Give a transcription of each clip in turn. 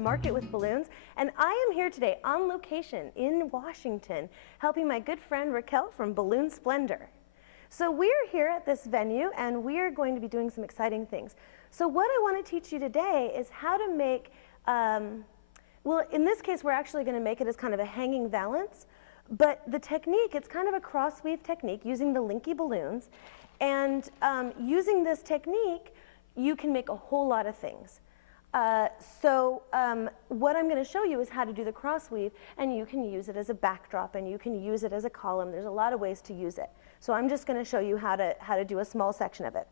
Market with Balloons, and I am here today on location in Washington helping my good friend Raquel from Balloon Splendor. So we're here at this venue and we're going to be doing some exciting things. So what I want to teach you today is how to make, well, in this case we're actually going to make it as kind of a hanging valance, but the technique, it's kind of a cross weave technique using the linky balloons, and using this technique you can make a whole lot of things. What I'm going to show you is how to do the cross weave, and you can use it as a backdrop and you can use it as a column. There's a lot of ways to use it. So I'm just going to show you how to do a small section of it.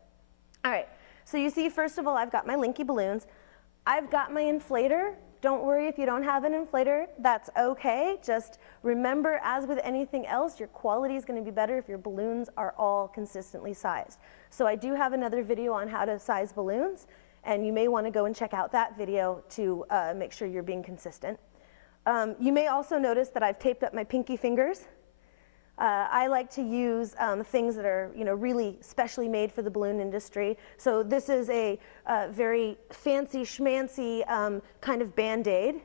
All right, so you see, first of all, I've got my linky balloons. I've got my inflator. Don't worry if you don't have an inflator, that's okay. Just remember, as with anything else, your quality is going to be better if your balloons are all consistently sized. So I do have another video on how to size balloons, and you may want to go and check out that video to make sure you're being consistent. You may also notice that I've taped up my pinky fingers. I like to use things that are, really specially made for the balloon industry. So this is a very fancy schmancy kind of Band-Aid.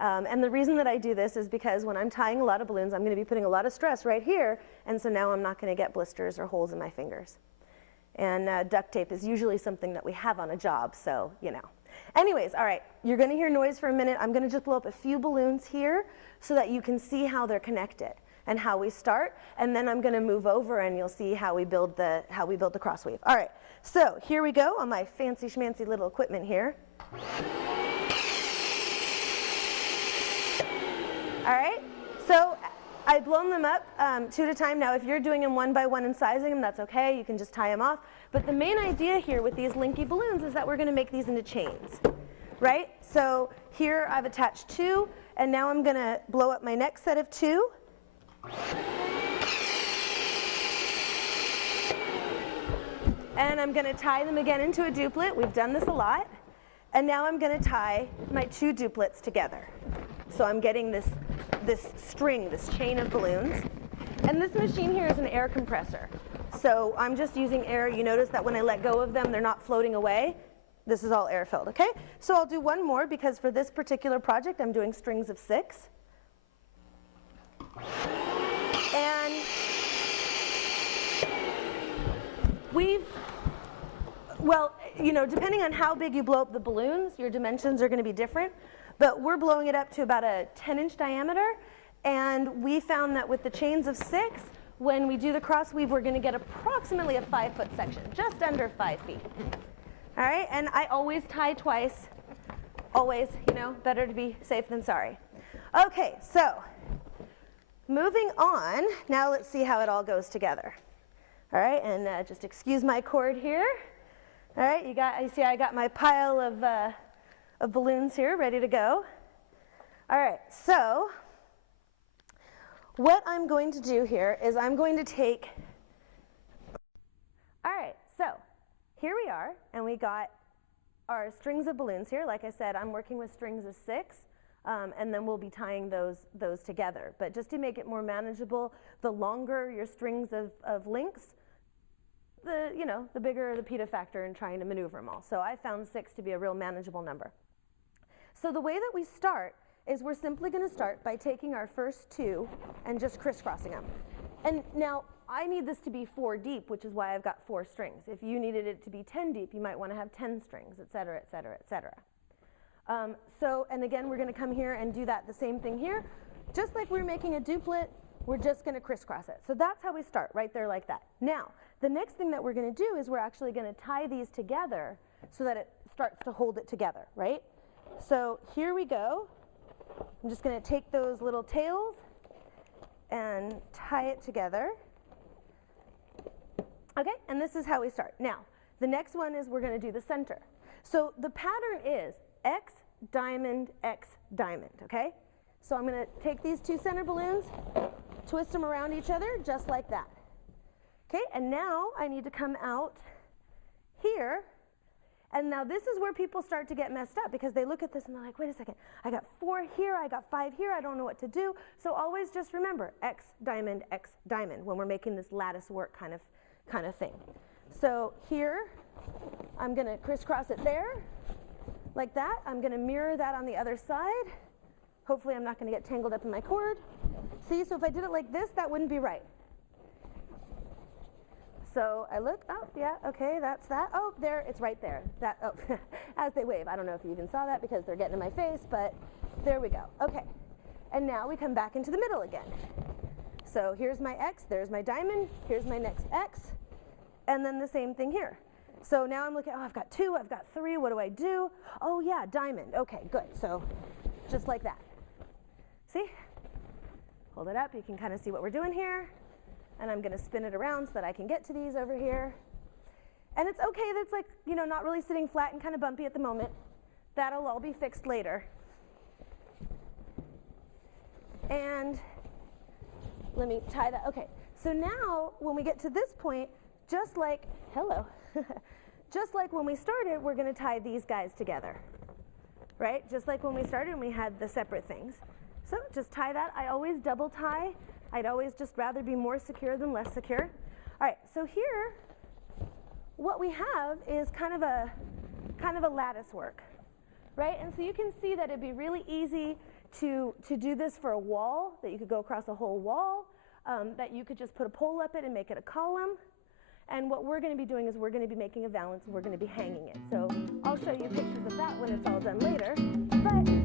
And the reason that I do this is because when I'm tying a lot of balloons, I'm going to be putting a lot of stress right here, and so now I'm not going to get blisters or holes in my fingers. And duct tape is usually something that we have on a job, so, Anyways, all right, you're going to hear noise for a minute. I'm going to just blow up a few balloons here so that you can see how they're connected and how we start, and then I'm going to move over and you'll see how we build the cross weave. All right, so here we go on my fancy schmancy little equipment here. All right, so I've blown them up two at a time. Now, if you're doing them one by one and sizing them, that's okay. You can just tie them off. But the main idea here with these linky balloons is that we're going to make these into chains, right? So here I've attached two, and now I'm going to blow up my next set of two. And I'm going to tie them again into a duplet. We've done this a lot. And now I'm going to tie my two duplets together. So I'm getting this string, this chain of balloons. And this machine here is an air compressor. So I'm just using air. You notice that when I let go of them, they're not floating away. This is all air filled, okay? So I'll do one more because for this particular project, I'm doing strings of 6. And depending on how big you blow up the balloons, your dimensions are going to be different. But we're blowing it up to about a 10-inch diameter. And we found that with the chains of 6, when we do the cross weave, we're going to get approximately a 5-foot section, just under 5 feet. All right, and I always tie twice. Always, better to be safe than sorry. Okay, so moving on, now let's see how it all goes together. All right, and just excuse my cord here. All right, you see I got my pile of balloons here ready to go. All right, so what I'm going to do here is I'm going to take, all right, so here we are, and we got our strings of balloons here. Like I said, I'm working with strings of 6. And then we'll be tying those together. But just to make it more manageable, the longer your strings of links, the bigger the peta factor in trying to maneuver them all. So I found 6 to be a real manageable number. So the way that we start is we're simply going to start by taking our first 2 and just crisscrossing them. And now I need this to be 4 deep, which is why I've got 4 strings. If you needed it to be 10 deep, you might want to have 10 strings, et cetera, et cetera, et cetera. And again, we're going to come here and do the same thing here. Just like we're making a duplet, we're just going to crisscross it. So that's how we start, right there like that. Now, the next thing that we're going to do is we're actually going to tie these together so that it starts to hold it together, right? So here we go. I'm just going to take those little tails and tie it together. Okay, and this is how we start. Now, the next one is we're going to do the center. So the pattern is X, diamond, okay? So I'm going to take these 2 center balloons, twist them around each other just like that. Okay, and now I need to come out here, and now this is where people start to get messed up because they look at this and they're like, wait a second, I got 4 here, I got 5 here, I don't know what to do. So always just remember X, diamond when we're making this lattice work kind of thing. So here, I'm going to crisscross it there. like that. I'm going to mirror that on the other side. Hopefully I'm not going to get tangled up in my cord. See, so if I did it like this, that wouldn't be right. So I look, oh yeah, okay, that's that. Oh, there, it's right there. That, oh, as they wave. I don't know if you even saw that because they're getting in my face, but there we go. Okay, and now we come back into the middle again. So here's my X, there's my diamond, here's my next X, and then the same thing here. So now I'm looking, oh, I've got 2, I've got 3, what do I do? Oh yeah, diamond, okay, good. So just like that. See? Hold it up, you can kind of see what we're doing here. And I'm going to spin it around so that I can get to these over here. And it's okay that it's like, you know, not really sitting flat and kind of bumpy at the moment. That'll all be fixed later. And let me tie that. Okay, so now when we get to this point, just like, hello, just like when we started, we're going to tie these guys together, right? Just like when we started and we had the separate things. So just tie that. I always double tie. I'd always just rather be more secure than less secure. All right, so here, what we have is kind of a lattice work, right? And so you can see that it'd be really easy to do this for a wall, that you could go across a whole wall, that you could just put a pole up it and make it a column. And what we're going to be doing is we're going to be making a valance and we're going to be hanging it. So I'll show you pictures of that when it's all done later. But